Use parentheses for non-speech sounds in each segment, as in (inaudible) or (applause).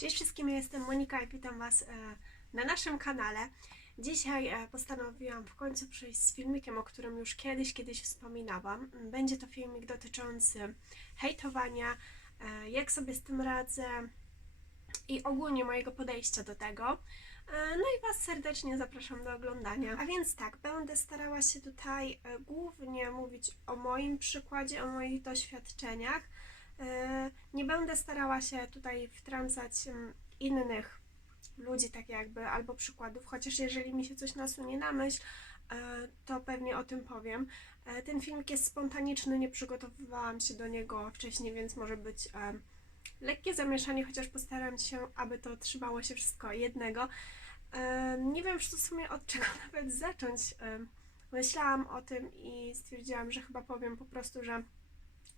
Cześć wszystkim, ja jestem Monika i witam Was e, na naszym kanale. Dzisiaj e, postanowiłam w końcu przyjść z filmikiem, o którym już kiedyś, kiedyś wspominałam. Będzie to filmik dotyczący hejtowania, e, jak sobie z tym radzę i ogólnie mojego podejścia do tego. No i Was serdecznie zapraszam do oglądania. A więc tak, będę starała się tutaj głównie mówić o moim przykładzie, o moich doświadczeniach. E, Nie będę starała się tutaj wtrącać innych ludzi, tak jakby, albo przykładów, chociaż jeżeli mi się coś nasunie na myśl, e, to pewnie o tym powiem. E, Ten filmik jest spontaniczny, nie przygotowywałam się do niego wcześniej, więc może być lekkie zamieszanie, chociaż postaram się, aby to trzymało się wszystko jednego. Nie wiem, w sumie od czego (laughs) nawet zacząć. Myślałam o tym i stwierdziłam, że chyba powiem po prostu, że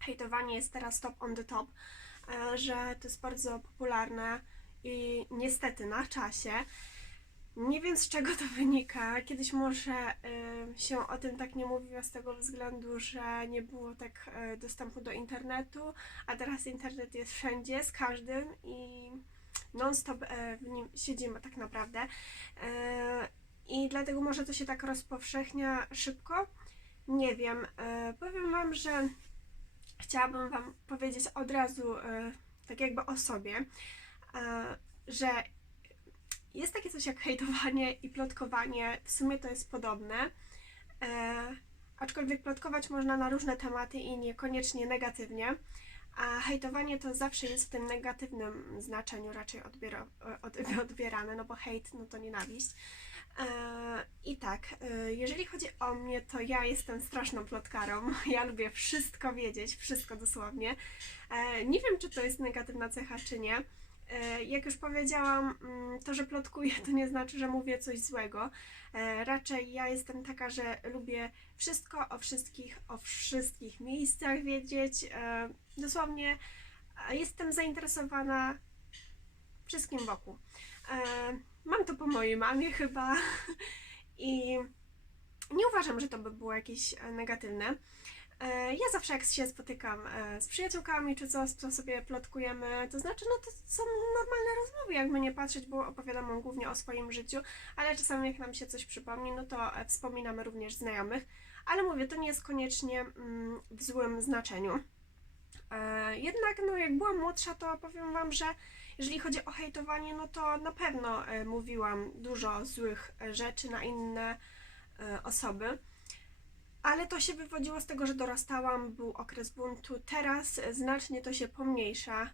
hejtowanie jest teraz top on the top, e, że to jest bardzo popularne i niestety na czasie. Nie wiem z czego to wynika. Kiedyś może e, się o tym tak nie mówiło z tego względu, że nie było tak e, dostępu do internetu, a teraz internet jest wszędzie, z każdym i non-stop w nim siedzimy tak naprawdę. I dlatego może to się tak rozpowszechnia szybko. Nie wiem. Powiem Wam, że chciałabym Wam powiedzieć od razu, e, tak jakby o sobie, e, że jest takie coś jak hejtowanie i plotkowanie. W sumie to jest podobne. E, aczkolwiek plotkować można na różne tematy i niekoniecznie negatywnie. A hejtowanie to zawsze jest w tym negatywnym znaczeniu raczej odbiera, od, (laughs) odbierane, no bo hejt no to nienawiść. E, I tak, e, jeżeli chodzi o mnie, to ja jestem straszną plotkarą. (laughs) Ja lubię wszystko wiedzieć, wszystko dosłownie. E, Nie wiem, czy to jest negatywna cecha, czy nie. Jak już powiedziałam, mm, to, że plotkuję, to nie znaczy, że mówię coś złego. Raczej ja jestem taka, że lubię wszystko o wszystkich, o wszystkich miejscach wiedzieć. Dosłownie jestem zainteresowana wszystkim wokół. Mam to po mojej mamie chyba i nie uważam, że to by było jakieś e, negatywne. E, Ja zawsze jak się spotykam e, z przyjaciółkami czy coś, to sobie plotkujemy, to znaczy no to są normalne rozmowy, jakby nie patrzeć, bo opowiadam głównie o swoim życiu, ale czasami jak nam się coś przypomni, no to wspominamy również znajomych, ale mówię, to nie jest koniecznie mm, w złym znaczeniu. Jednak no jak byłam młodsza, to powiem Wam, że jeżeli chodzi o hejtowanie, no to na pewno e, mówiłam dużo złych e, rzeczy na inne e, osoby. Ale to się wywodziło z tego, że dorastałam, był okres buntu. Teraz znacznie to się pomniejsza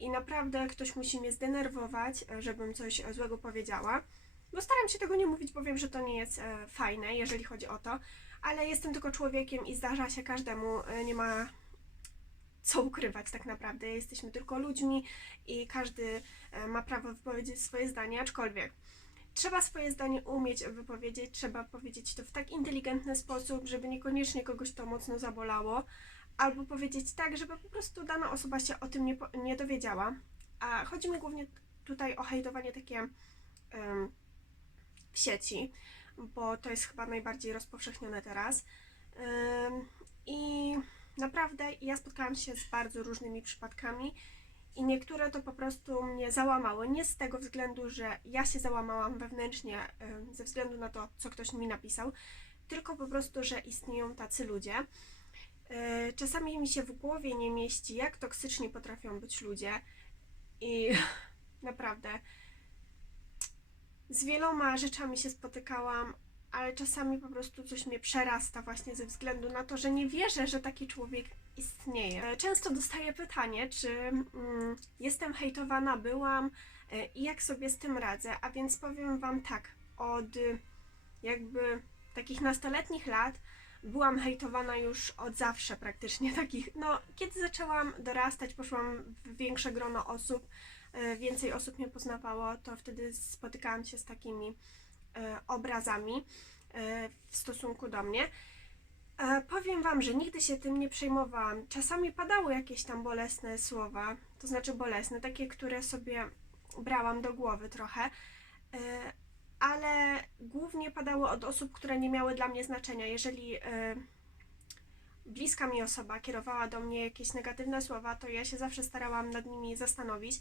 i naprawdę ktoś musi mnie zdenerwować, żebym coś złego powiedziała. Bo staram się tego nie mówić, bo wiem, że to nie jest fajne, jeżeli chodzi o to, ale jestem tylko człowiekiem i zdarza się każdemu, nie ma co ukrywać tak naprawdę. Jesteśmy tylko ludźmi i każdy e, ma prawo wypowiedzieć swoje zdanie, aczkolwiek trzeba swoje zdanie umieć wypowiedzieć, trzeba powiedzieć to w tak inteligentny sposób, żeby niekoniecznie kogoś to mocno zabolało, albo powiedzieć tak, żeby po prostu dana osoba się o tym nie, nie dowiedziała. A chodzi mi głównie tutaj o hejtowanie takie em, w sieci, bo to jest chyba najbardziej rozpowszechnione teraz. Em, I naprawdę ja spotkałam się z bardzo różnymi przypadkami i niektóre to po prostu mnie załamały. Nie z tego względu, że ja się załamałam wewnętrznie ze względu na to, co ktoś mi napisał, tylko po prostu, że istnieją tacy ludzie. E, Czasami mi się w głowie nie mieści, jak toksyczni potrafią być ludzie i (laughs) naprawdę z wieloma rzeczami się spotykałam, ale czasami po prostu coś mnie przerasta właśnie ze względu na to, że nie wierzę, że taki człowiek istnieje. E, Często dostaję pytanie, czy mm, jestem hejtowana, byłam e, i jak sobie z tym radzę, a więc powiem Wam tak, od jakby takich nastoletnich lat byłam hejtowana już od zawsze praktycznie (laughs) takich, no kiedy zaczęłam dorastać, poszłam w większe grono osób, e, więcej osób mnie poznawało, to wtedy spotykałam się z takimi obrazami e, w stosunku do mnie. E, Powiem Wam, że nigdy się tym nie przejmowałam. Czasami padały jakieś tam bolesne słowa, to znaczy bolesne, takie, które sobie brałam do głowy trochę, e, ale głównie padały od osób, które nie miały dla mnie znaczenia. Jeżeli e, bliska mi osoba kierowała do mnie jakieś negatywne słowa, to ja się zawsze starałam nad nimi zastanowić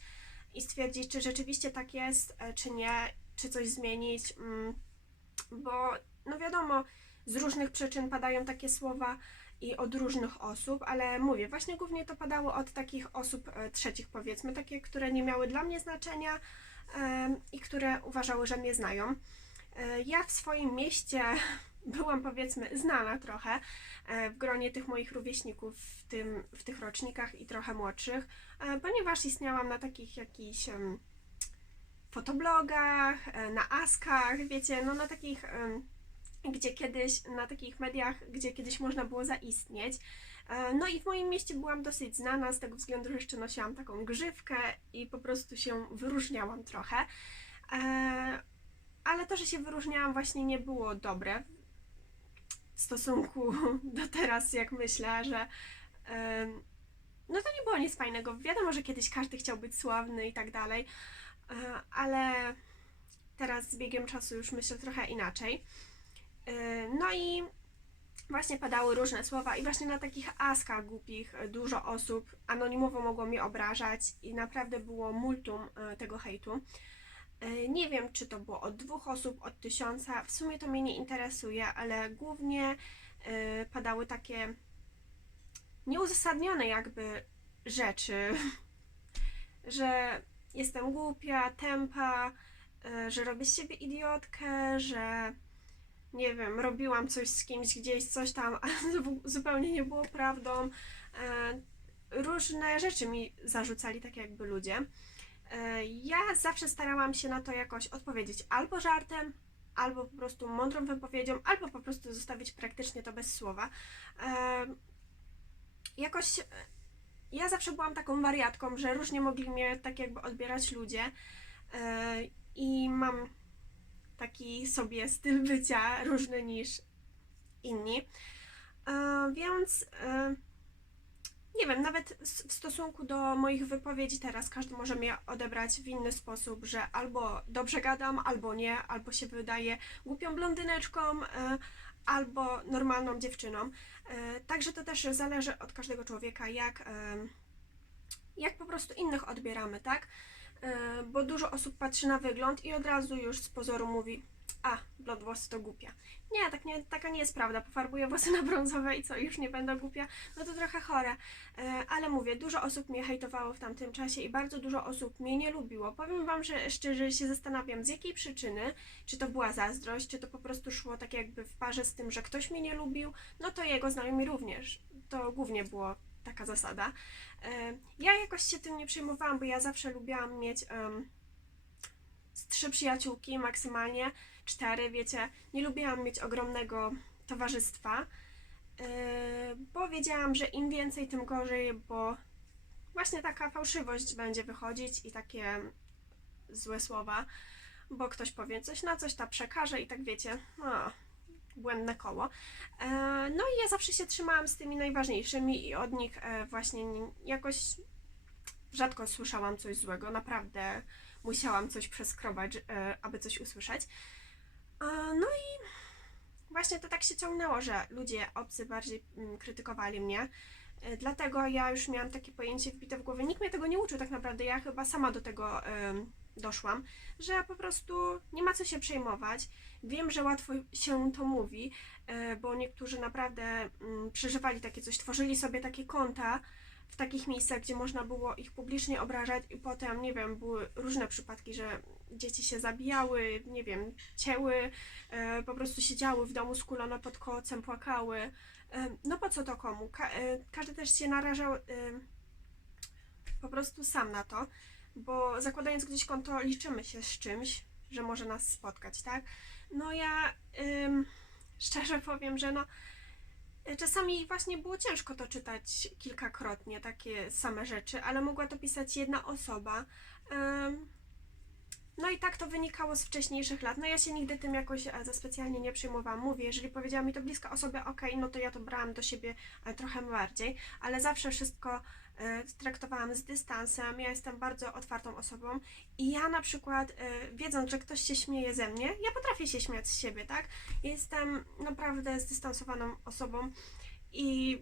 i stwierdzić, czy rzeczywiście tak jest, e, czy nie, czy coś zmienić, mm, bo no wiadomo, z różnych przyczyn padają takie słowa i od różnych osób, ale mówię, właśnie głównie to padało od takich osób e, trzecich, powiedzmy, takie, które nie miały dla mnie znaczenia i które uważały, że mnie znają. E, Ja w swoim mieście (laughs) byłam powiedzmy znana trochę e, w gronie tych moich rówieśników w, tym, w tych rocznikach i trochę młodszych, ponieważ istniałam na takich jakichś fotoblogach, e, na askach, wiecie, no na takich, gdzie kiedyś, na takich mediach, gdzie kiedyś można było zaistnieć. E, No i w moim mieście byłam dosyć znana z tego względu, że jeszcze nosiłam taką grzywkę i po prostu się wyróżniałam trochę. E, Ale to, że się wyróżniałam właśnie nie było dobre w stosunku (laughs) do teraz, jak myślę, że no to nie było nic fajnego. Wiadomo, że kiedyś każdy chciał być sławny i tak dalej, ale teraz z biegiem czasu już myślę trochę inaczej. E, No i właśnie padały różne słowa i właśnie na takich askach głupich e, dużo osób anonimowo mogło mnie obrażać i naprawdę było multum e, tego hejtu. E, Nie wiem, czy to było od dwóch osób, od tysiąca. W sumie to mnie nie interesuje, ale głównie e, padały takie nieuzasadnione jakby rzeczy, (laughs) że jestem głupia, tempa, e, że robię z siebie idiotkę, że nie wiem, robiłam coś z kimś gdzieś, coś tam, (laughs) a zu- zupełnie nie było prawdą. E, Różne rzeczy mi zarzucali, tak jakby ludzie. E, Ja zawsze starałam się na to jakoś odpowiedzieć albo żartem, albo po prostu mądrą wypowiedzią, albo po prostu zostawić praktycznie to bez słowa. Jakoś ja zawsze byłam taką wariatką, że różnie mogli mnie tak jakby odbierać ludzie E, i mam taki sobie styl bycia różny niż inni. E, Więc e, nie wiem, nawet w stosunku do moich wypowiedzi teraz każdy może mnie odebrać w inny sposób, że albo dobrze gadam, albo nie, albo się wydaje głupią blondyneczką, albo normalną dziewczyną. E, Także to też zależy od każdego człowieka, jak, em, jak po prostu innych odbieramy, tak? E, Bo dużo osób patrzy na wygląd i od razu już z pozoru mówi, a, blond włosy to głupia. Nie, tak nie, taka nie jest prawda. Pofarbuję włosy na brązowe i co, już nie będę głupia? No to trochę chore. E, Ale mówię, dużo osób mnie hejtowało w tamtym czasie i bardzo dużo osób mnie nie lubiło. Powiem Wam, że szczerze się zastanawiam, z jakiej przyczyny, czy to była zazdrość, czy to po prostu szło tak jakby w parze z tym, że ktoś mnie nie lubił, no to jego znajomi również. To głównie było taka zasada. E, Ja jakoś się tym nie przejmowałam, bo ja zawsze lubiłam mieć z trzy przyjaciółki maksymalnie, cztery, wiecie. Nie lubiłam mieć ogromnego towarzystwa, e, bo wiedziałam, że im więcej, tym gorzej, bo właśnie taka fałszywość będzie wychodzić i takie złe słowa, bo ktoś powie coś na coś, ta przekaże i tak wiecie, no, błędne koło. E, No i ja zawsze się trzymałam z tymi najważniejszymi i od nich e, właśnie nie- jakoś rzadko słyszałam coś złego, naprawdę musiałam coś przeskrobać, e, aby coś usłyszeć. No i właśnie to tak się ciągnęło, że ludzie obcy bardziej mm, krytykowali mnie. E, Dlatego ja już miałam takie pojęcie wbite w głowę. Nikt mnie tego nie uczył tak naprawdę. Ja chyba sama do tego doszłam, że po prostu nie ma co się przejmować. Wiem, że łatwo się to mówi, e, bo niektórzy naprawdę mm, przeżywali takie coś, tworzyli sobie takie konta w takich miejscach, gdzie można było ich publicznie obrażać i potem, nie wiem, były różne przypadki, że dzieci się zabijały, nie wiem, cięły, e, po prostu siedziały w domu skulone pod kocem, płakały. E, no po co to komu? Ka- e, każdy też się narażał po prostu sam na to, bo zakładając gdzieś konto liczymy się z czymś, że może nas spotkać, tak? No ja szczerze powiem, że no czasami właśnie było ciężko to czytać kilkakrotnie, takie same rzeczy, ale mogła to pisać jedna osoba. Ym, no i tak to wynikało z wcześniejszych lat. No ja się nigdy tym jakoś e, za specjalnie nie przejmowałam. Mówię, jeżeli powiedziała mi to bliska osoba, okej, no to ja to brałam do siebie e, trochę bardziej, ale zawsze wszystko e, traktowałam z dystansem. Ja jestem bardzo otwartą osobą i ja na przykład, wiedząc, że ktoś się śmieje ze mnie, ja potrafię się śmiać z siebie, tak? Jestem naprawdę zdystansowaną osobą i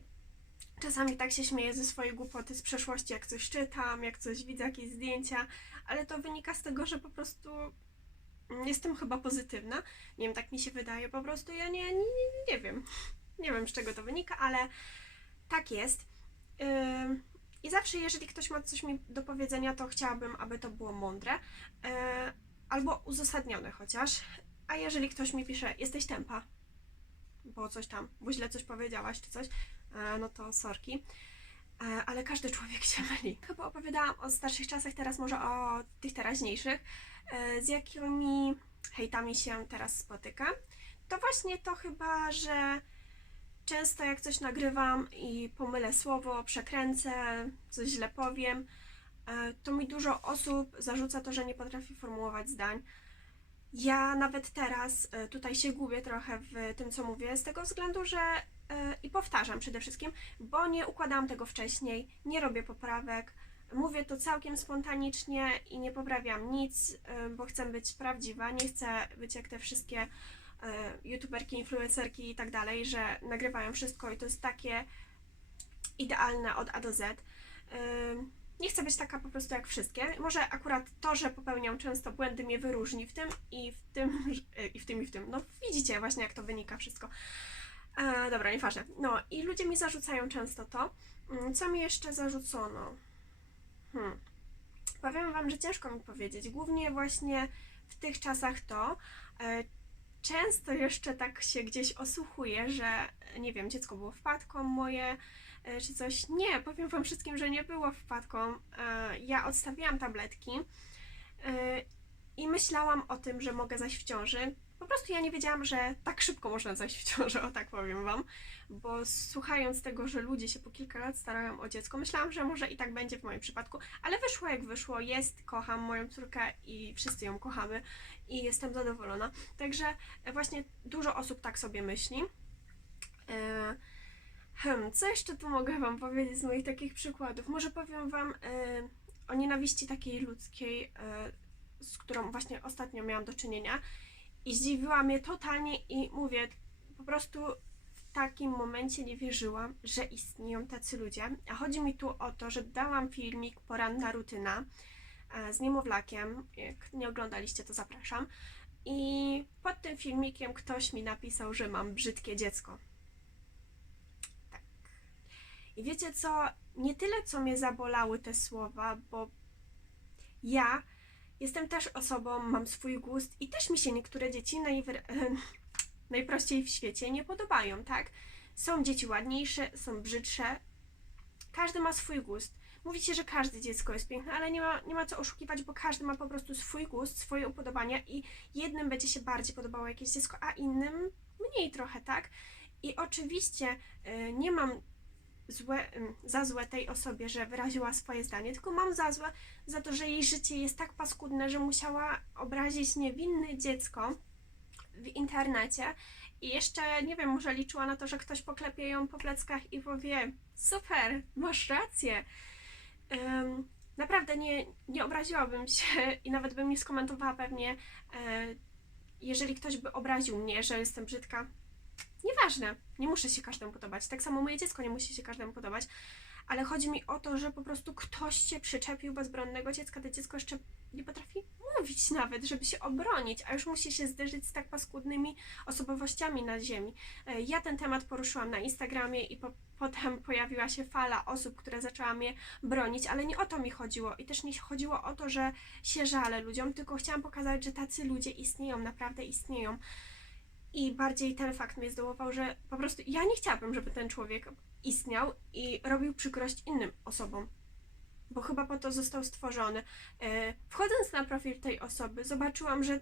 czasami tak się śmieję ze swojej głupoty z przeszłości, jak coś czytam, jak coś widzę, jakieś zdjęcia, ale to wynika z tego, że po prostu jestem chyba pozytywna. Nie wiem, tak mi się wydaje, po prostu ja nie, nie, nie, wiem. Nie wiem, z czego to wynika, ale tak jest. I zawsze, jeżeli ktoś ma coś mi do powiedzenia, to chciałabym, aby to było mądre yy, albo uzasadnione chociaż. A jeżeli ktoś mi pisze, jesteś tempa, bo coś tam, bo źle coś powiedziałaś czy coś, e, no to sorki. E, Ale każdy człowiek się myli. Chyba opowiadałam o starszych czasach, teraz może o tych teraźniejszych, e, z jakimi hejtami się teraz spotykam. To właśnie to chyba, że często jak coś nagrywam i pomylę słowo, przekręcę, coś źle powiem, e, to mi dużo osób zarzuca to, że nie potrafię formułować zdań. Ja nawet teraz tutaj się gubię trochę w tym, co mówię, z tego względu, że i powtarzam przede wszystkim, bo nie układałam tego wcześniej, nie robię poprawek, mówię to całkiem spontanicznie i nie poprawiam nic, e, bo chcę być prawdziwa, nie chcę być jak te wszystkie e, youtuberki, influencerki i tak dalej, że nagrywają wszystko i to jest takie idealne od A do Z. Nie chcę być taka po prostu jak wszystkie. Może akurat to, że popełniam często błędy mnie wyróżni w tym i w tym, (laughs) i w tym i w tym. No widzicie właśnie jak to wynika wszystko. E, dobra, nieważne. No i ludzie mi zarzucają często to. Mm, Co mi jeszcze zarzucono? Hmm. Powiem wam, że ciężko mi powiedzieć. Głównie właśnie w tych czasach to. E, często jeszcze tak się gdzieś osłuchuje, że nie wiem, dziecko było wpadką moje, e, czy coś. Nie, powiem Wam wszystkim, że nie było wpadką. E, Ja odstawiłam tabletki e, i myślałam o tym, że mogę zajść w ciąży. Po prostu ja nie wiedziałam, że tak szybko można zajść w ciąży, o tak powiem Wam, bo słuchając tego, że ludzie się po kilka lat starają o dziecko, myślałam, że może i tak będzie w moim przypadku, ale wyszło jak wyszło, jest, kocham moją córkę i wszyscy ją kochamy i jestem zadowolona. Także e, właśnie dużo osób tak sobie myśli. E, Hmm, co jeszcze tu mogę Wam powiedzieć z moich takich przykładów? Może powiem Wam e, o nienawiści takiej ludzkiej, z którą właśnie ostatnio miałam do czynienia i zdziwiła mnie totalnie i mówię, po prostu w takim momencie nie wierzyłam, że istnieją tacy ludzie. A chodzi mi tu o to, że dałam filmik Poranna rutyna e, z niemowlakiem. Jak nie oglądaliście, to zapraszam. I pod tym filmikiem ktoś mi napisał, że mam brzydkie dziecko. Tak. I wiecie co? Nie tyle, co mnie zabolały te słowa, bo ja jestem też osobą, mam swój gust i też mi się niektóre dzieci najwyra- (laughs) najprościej w świecie nie podobają, tak? Są dzieci ładniejsze, są brzydsze. Każdy ma swój gust. Mówi się, że każde dziecko jest piękne, ale nie ma, nie ma co oszukiwać, bo każdy ma po prostu swój gust, swoje upodobania i jednym będzie się bardziej podobało jakieś dziecko, a innym mniej trochę, tak? I oczywiście y, nie mam złe, za złe tej osobie, że wyraziła swoje zdanie, tylko mam za złe za to, że jej życie jest tak paskudne, że musiała obrazić niewinne dziecko w internecie i jeszcze, nie wiem, może liczyła na to, że ktoś poklepie ją po pleckach i powie super, masz rację. Ym, naprawdę nie, nie obraziłabym się (laughs) i nawet bym nie skomentowała pewnie, e, jeżeli ktoś by obraził mnie, że jestem brzydka. Nieważne, nie muszę się każdemu podobać. Tak samo moje dziecko nie musi się każdemu podobać. Ale chodzi mi o to, że po prostu ktoś się przyczepił bezbronnego dziecka. To dziecko jeszcze nie potrafi mówić nawet, żeby się obronić, a już musi się zderzyć z tak paskudnymi osobowościami na ziemi. E, Ja ten temat poruszyłam na Instagramie i po, potem pojawiła się fala osób, które zaczęła mnie bronić, ale nie o to mi chodziło. I też nie chodziło o to, że się żalę ludziom, tylko chciałam pokazać, że tacy ludzie istnieją, naprawdę istnieją. I bardziej ten fakt mnie zdołował, że po prostu ja nie chciałabym, żeby ten człowiek istniał i robił przykrość innym osobom. Bo chyba po to został stworzony. E, Wchodząc na profil tej osoby, zobaczyłam, że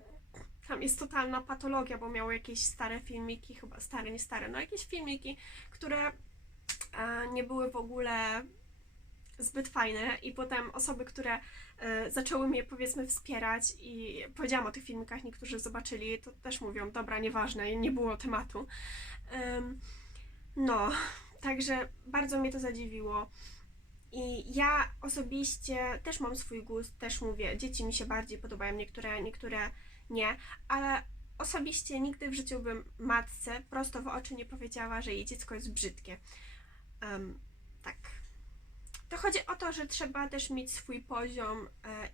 tam jest totalna patologia, bo miał jakieś stare filmiki, chyba stare, nie stare, no jakieś filmiki, które e, nie były w ogóle zbyt fajne i potem osoby, które e, zaczęły mnie powiedzmy wspierać i powiedziałam o tych filmikach, niektórzy zobaczyli, to też mówią, dobra, nieważne, nie było tematu. Em, no, także bardzo mnie to zadziwiło. I ja osobiście też mam swój gust, też mówię, dzieci mi się bardziej podobają, niektóre, niektóre nie, ale osobiście nigdy w życiu bym matce prosto w oczy nie powiedziała, że jej dziecko jest brzydkie. Em, tak. To chodzi o to, że trzeba też mieć swój poziom e,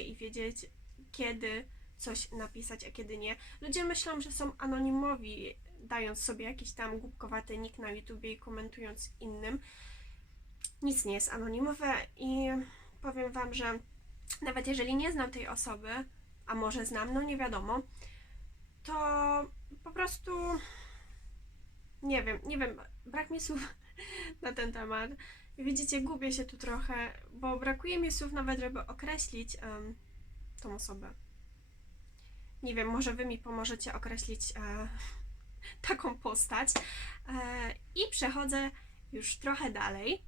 i wiedzieć, kiedy coś napisać, a kiedy nie. Ludzie myślą, że są anonimowi, dając sobie jakiś tam głupkowaty nick na YouTubie i komentując innym. Nic nie jest anonimowe i powiem Wam, że nawet jeżeli nie znam tej osoby, a może znam, no nie wiadomo, to po prostu nie wiem, nie wiem, brak mi słów (laughs) na ten temat. Widzicie, gubię się tu trochę, bo brakuje mi słów nawet, żeby określić em, tą osobę. Nie wiem, może wy mi pomożecie określić e, (laughs) taką postać. E, I przechodzę już trochę dalej.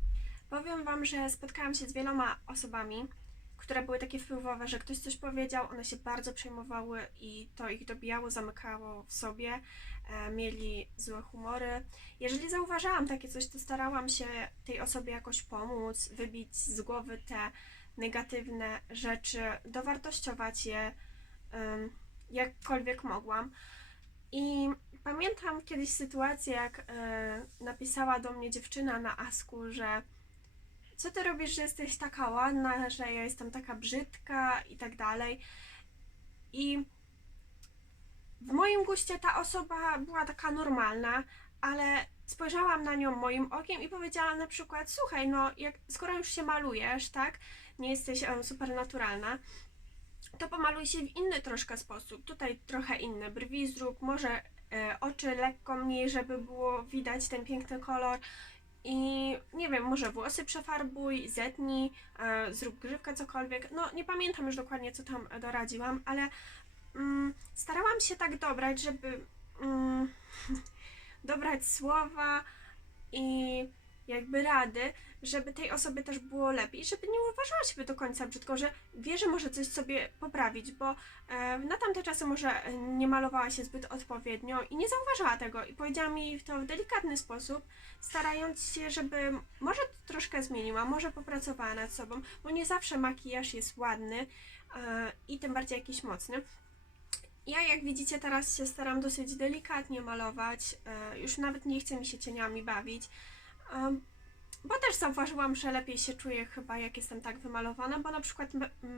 Powiem wam, że spotkałam się z wieloma osobami, które były takie wpływowe, że ktoś coś powiedział, one się bardzo przejmowały i to ich dobijało, zamykało w sobie, e, mieli złe humory. Jeżeli zauważałam takie coś, to starałam się tej osobie jakoś pomóc, wybić z głowy te negatywne rzeczy, dowartościować je em, jakkolwiek mogłam. I pamiętam kiedyś sytuację, jak e, napisała do mnie dziewczyna na Asku, że co ty robisz, że jesteś taka ładna, że ja jestem taka brzydka i tak dalej. I w moim guście ta osoba była taka normalna, ale spojrzałam na nią moim okiem i powiedziałam na przykład, słuchaj, no jak, skoro już się malujesz, tak, nie jesteś um, supernaturalna, to pomaluj się w inny troszkę sposób. Tutaj trochę inne brwi zrób, może e, oczy lekko mniej, żeby było widać ten piękny kolor. I nie wiem, może włosy przefarbuj, zetnij, e, zrób grzywkę, cokolwiek. No nie pamiętam już dokładnie, co tam doradziłam, ale mm, starałam się tak dobrać, żeby mm, (laughs) dobrać słowa i jakby rady, żeby tej osoby też było lepiej, żeby nie uważała siebie do końca brzydko, że wie, że może coś sobie poprawić, bo e, na tamte czasy może nie malowała się zbyt odpowiednio i nie zauważyła tego i powiedziała mi to w delikatny sposób, starając się, żeby może troszkę zmieniła, może popracowała nad sobą, bo nie zawsze makijaż jest ładny e, i tym bardziej jakiś mocny. Ja, jak widzicie, teraz się staram dosyć delikatnie malować. e, Już nawet nie chce mi się cieniami bawić. Em, Bo też zauważyłam, że lepiej się czuję chyba, jak jestem tak wymalowana, bo na przykład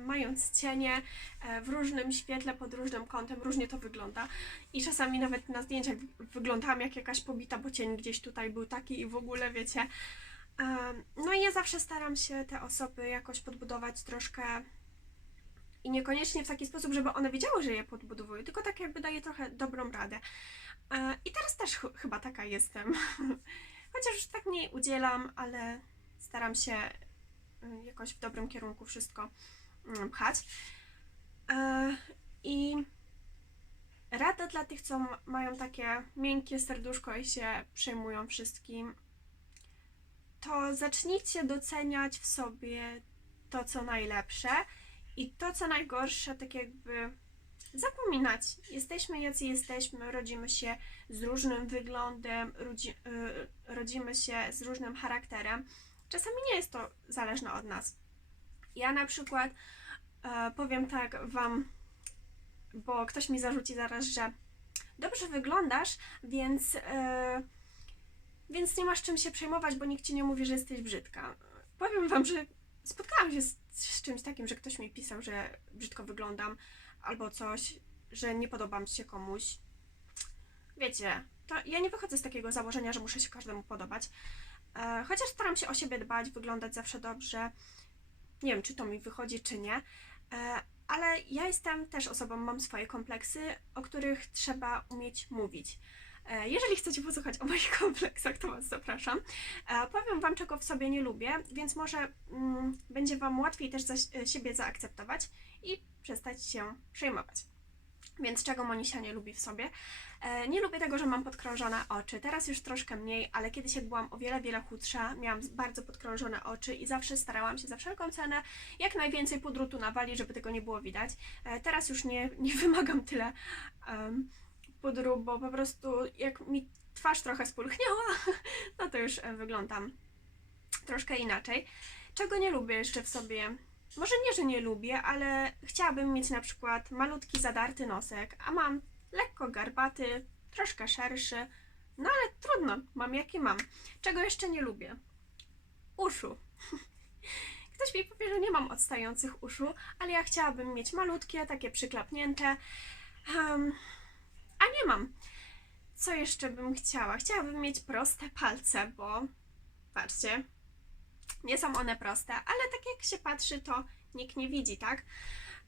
mając cienie e, w różnym świetle, pod różnym kątem, różnie to wygląda. I czasami nawet na zdjęciach wy- wyglądałam jak jakaś pobita, bo cień gdzieś tutaj był taki i w ogóle, wiecie. No i ja zawsze staram się te osoby jakoś podbudować troszkę i niekoniecznie w taki sposób, żeby one wiedziały, że je podbudowuję, tylko tak jakby daję trochę dobrą radę. E, I teraz też ch- chyba taka jestem. (laughs) Chociaż już tak mniej udzielam, ale staram się y, jakoś w dobrym kierunku wszystko mm, pchać. E, I rada dla tych, co mają takie miękkie serduszko i się przejmują wszystkim, to zacznijcie doceniać w sobie to, co najlepsze i to, co najgorsze, tak jakby zapominać. Jesteśmy jacy jesteśmy, rodzimy się z różnym wyglądem, rodzi, y, rodzimy się z różnym charakterem. Czasami nie jest to zależne od nas. Ja na przykład e, powiem tak Wam, bo ktoś mi zarzuci zaraz, że dobrze wyglądasz, więc, e, więc nie masz czym się przejmować, bo nikt ci nie mówi, że jesteś brzydka. Powiem Wam, że spotkałam się z, z czymś takim, że ktoś mi pisał, że brzydko wyglądam albo coś, że nie podobam się komuś. Wiecie, to ja nie wychodzę z takiego założenia, że muszę się każdemu podobać. E, chociaż staram się o siebie dbać, wyglądać zawsze dobrze. Nie wiem, czy to mi wychodzi, czy nie. E, ale ja jestem też osobą, mam swoje kompleksy, o których trzeba umieć mówić. E, Jeżeli chcecie posłuchać o moich (laughs) kompleksach, to Was zapraszam. Powiem Wam, czego w sobie nie lubię, więc może mm, będzie Wam łatwiej też za, siebie zaakceptować i przestać się przejmować. Więc czego Monisia nie lubi w sobie? E, nie lubię tego, że mam podkrążone oczy. Teraz już troszkę mniej, ale kiedyś jak byłam o wiele, wiele chudsza, miałam bardzo podkrążone oczy i zawsze starałam się za wszelką cenę jak najwięcej pudru tu nawalić, żeby tego nie było widać. E, teraz już nie, nie (laughs) wymagam tyle em, pudru, bo po prostu jak mi twarz trochę spulchniała, (laughs) no to już e, wyglądam troszkę inaczej. Czego nie lubię jeszcze w sobie? Może nie, że nie lubię, ale chciałabym mieć na przykład malutki, zadarty nosek, a mam lekko garbaty, troszkę szerszy, no ale trudno, mam jaki mam. Czego jeszcze nie lubię? Uszu. (laughs) Ktoś mi powie, że nie mam odstających uszu, ale ja chciałabym mieć malutkie, takie przyklapnięte. Em, a nie mam. Co jeszcze bym chciała? Chciałabym mieć proste palce, bo patrzcie, nie są one proste, ale tak jak się patrzy, to nikt nie widzi, tak?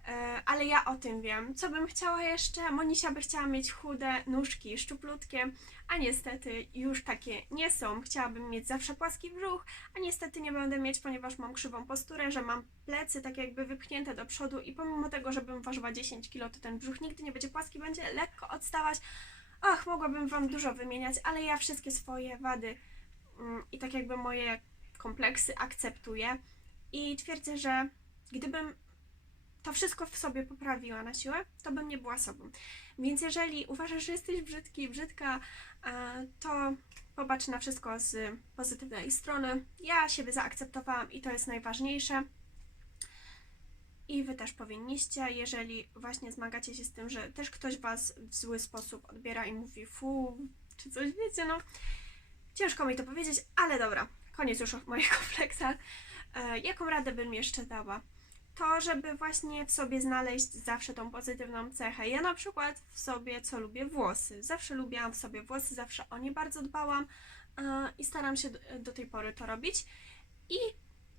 E, Ale ja o tym wiem. Co bym chciała jeszcze? Monisia by chciała mieć chude nóżki, szczuplutkie, a niestety już takie nie są. Chciałabym mieć zawsze płaski brzuch, a niestety nie będę mieć, ponieważ mam krzywą posturę, że mam plecy tak jakby wypchnięte do przodu i pomimo tego, że bym ważyła 10 kg, to ten brzuch nigdy nie będzie płaski, będzie lekko odstawać. Ach, mogłabym Wam dużo wymieniać, ale ja wszystkie swoje wady mm, i tak jakby moje kompleksy akceptuję i twierdzę, że gdybym to wszystko w sobie poprawiła na siłę, to bym nie była sobą. Więc jeżeli uważasz, że jesteś brzydki, brzydka, to popatrz na wszystko z pozytywnej strony. Ja siebie zaakceptowałam i to jest najważniejsze. I wy też powinniście, jeżeli właśnie zmagacie się z tym, że też ktoś was w zły sposób odbiera i mówi fu, czy coś wiecie, no. Ciężko mi to powiedzieć, ale dobra, koniec już o (laughs) moich kompleksach. E, jaką radę bym jeszcze dała? To, żeby właśnie w sobie znaleźć zawsze tą pozytywną cechę. Ja na przykład w sobie, co lubię, włosy. Zawsze lubiłam w sobie włosy, zawsze o nie bardzo dbałam e, i staram się do, tej pory to robić. I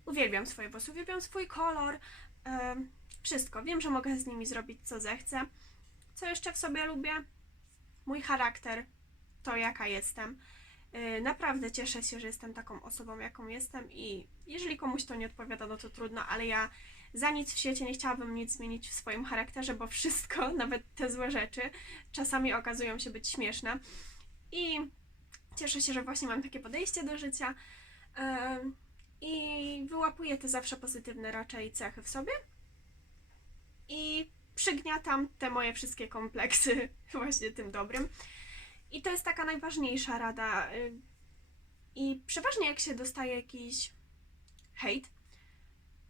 uwielbiam swoje włosy, uwielbiam swój kolor, e, wszystko. Wiem, że mogę z nimi zrobić co zechcę. Co jeszcze w sobie lubię? Mój charakter, to jaka jestem. E, Naprawdę cieszę się, że jestem taką osobą, jaką jestem i jeżeli komuś to nie odpowiada, no to trudno, ale ja za nic w świecie nie chciałabym nic zmienić w swoim charakterze, bo wszystko, (laughs) nawet te złe rzeczy, czasami okazują się być śmieszne. I cieszę się, że właśnie mam takie podejście do życia i wyłapuję te zawsze pozytywne raczej cechy w sobie i przygniatam te moje wszystkie kompleksy (laughs) właśnie tym dobrym. I to jest taka najważniejsza rada. y, I przeważnie jak się dostaje jakiś hejt,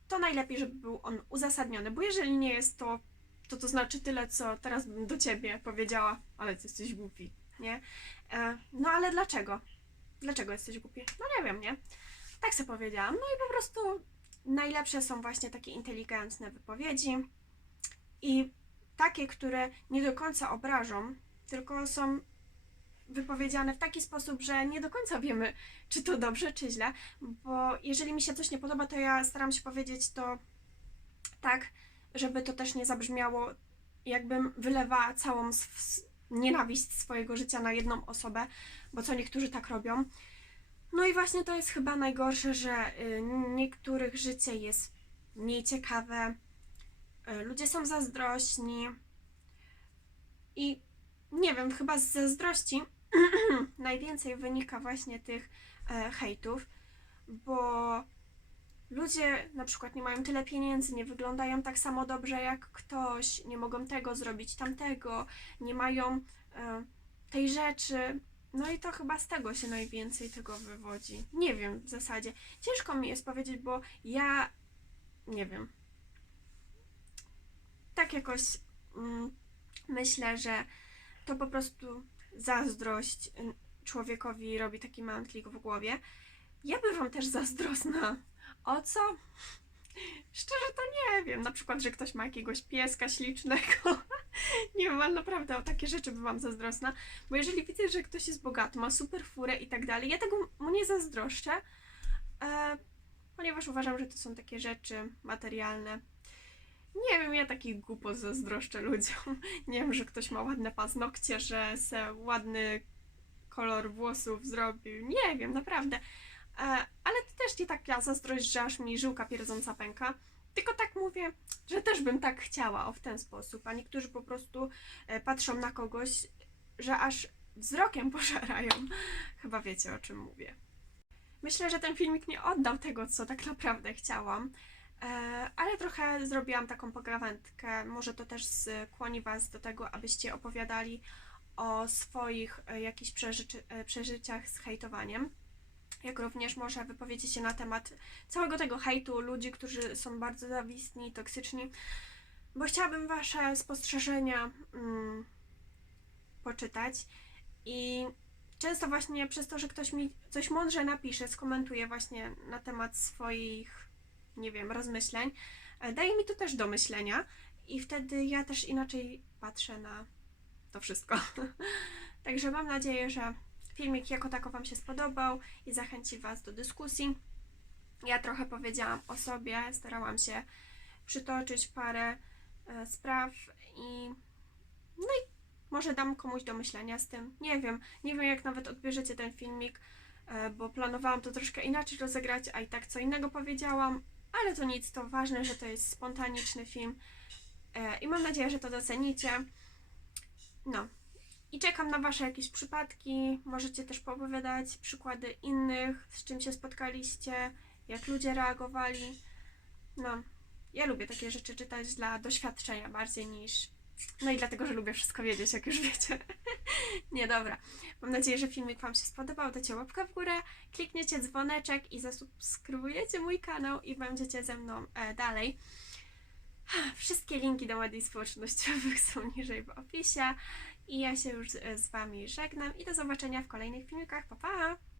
to najlepiej, żeby był on uzasadniony, bo jeżeli nie jest to, to to znaczy tyle, co teraz bym do ciebie powiedziała, ale ty jesteś głupi, nie? E, no ale dlaczego? Dlaczego jesteś głupi? No nie wiem, nie? Tak sobie powiedziałam. No i po prostu najlepsze są właśnie takie inteligentne wypowiedzi i takie, które nie do końca obrażą, tylko są wypowiedziane w taki sposób, że nie do końca wiemy, czy to dobrze, czy źle, bo jeżeli mi się coś nie podoba, to ja staram się powiedzieć to tak, żeby to też nie zabrzmiało, jakbym wylewała całą nienawiść swojego życia na jedną osobę, bo co niektórzy tak robią. No i właśnie to jest chyba najgorsze, że y, niektórych życie jest mniej ciekawe, y, ludzie są zazdrośni i nie wiem, chyba z zazdrości (clears throat) najwięcej wynika właśnie tych e, hejtów, bo ludzie na przykład nie mają tyle pieniędzy, nie wyglądają tak samo dobrze jak ktoś, nie mogą tego zrobić, tamtego, nie mają e, tej rzeczy. No i to chyba z tego się najwięcej tego wywodzi. Nie wiem w zasadzie. Ciężko mi jest powiedzieć, bo ja nie wiem. Tak jakoś mm, myślę, że to po prostu zazdrość y, człowiekowi robi taki mantlik w głowie. Ja bywam też zazdrosna. O co? Szczerze to nie wiem. Na przykład, że ktoś ma jakiegoś pieska ślicznego. (laughs) nie wiem, ale naprawdę o takie rzeczy bywam zazdrosna. Bo jeżeli widzę, że ktoś jest bogaty, ma super furę i tak dalej, ja tego mu nie zazdroszczę, e, ponieważ uważam, że to są takie rzeczy materialne. Nie wiem, ja takich głupot zazdroszczę ludziom. (laughs) Nie wiem, że ktoś ma ładne paznokcie, że se ładny kolor włosów zrobił. Nie wiem, naprawdę. E, ale to też nie taka zazdrość, że aż mi żyłka pierdząca pęka. Tylko tak mówię, że też bym tak chciała, o w ten sposób. A niektórzy po prostu e, patrzą na kogoś, że aż wzrokiem (laughs) pożerają. Chyba wiecie, o czym mówię. Myślę, że ten filmik nie oddał tego, co tak naprawdę chciałam. E, ale trochę zrobiłam taką pogawędkę. Może to też skłoni Was do tego, abyście opowiadali o swoich e, jakichś przeżyczy, e, przeżyciach z hejtowaniem. Jak również może wypowiecie się na temat całego tego hejtu, ludzi, którzy są bardzo zawistni, toksyczni, bo chciałabym Wasze spostrzeżenia mm, poczytać i często właśnie przez to, że ktoś mi coś mądrze napisze, skomentuje właśnie na temat swoich nie wiem, rozmyśleń, e, daje mi to też do myślenia i wtedy ja też inaczej patrzę na to wszystko. (laughs) Także mam nadzieję, że filmik jako tako Wam się spodobał i zachęci Was do dyskusji. Ja trochę powiedziałam o sobie, starałam się przytoczyć parę e, spraw i no i może dam komuś do myślenia z tym. Nie wiem, nie wiem jak nawet odbierzecie ten filmik, e, bo planowałam to troszkę inaczej rozegrać, a i tak co innego powiedziałam, ale to nic, to ważne, że to jest spontaniczny film e, i mam nadzieję, że to docenicie. No. I czekam na Wasze jakieś przypadki. Możecie też poopowiadać przykłady innych, z czym się spotkaliście, jak ludzie reagowali. No, ja lubię takie rzeczy czytać dla doświadczenia bardziej niż. No i dlatego, że lubię wszystko wiedzieć, jak już wiecie. (laughs) Nie, dobra. Mam nadzieję, że filmik Wam się spodobał. Dajcie łapkę w górę, klikniecie dzwoneczek i zasubskrybujecie mój kanał i będziecie ze mną e, dalej. (sighs) Wszystkie linki do mediów społecznościowych (laughs) są niżej w opisie. I ja się już z z Wami żegnam i do zobaczenia w kolejnych filmikach. Pa, pa!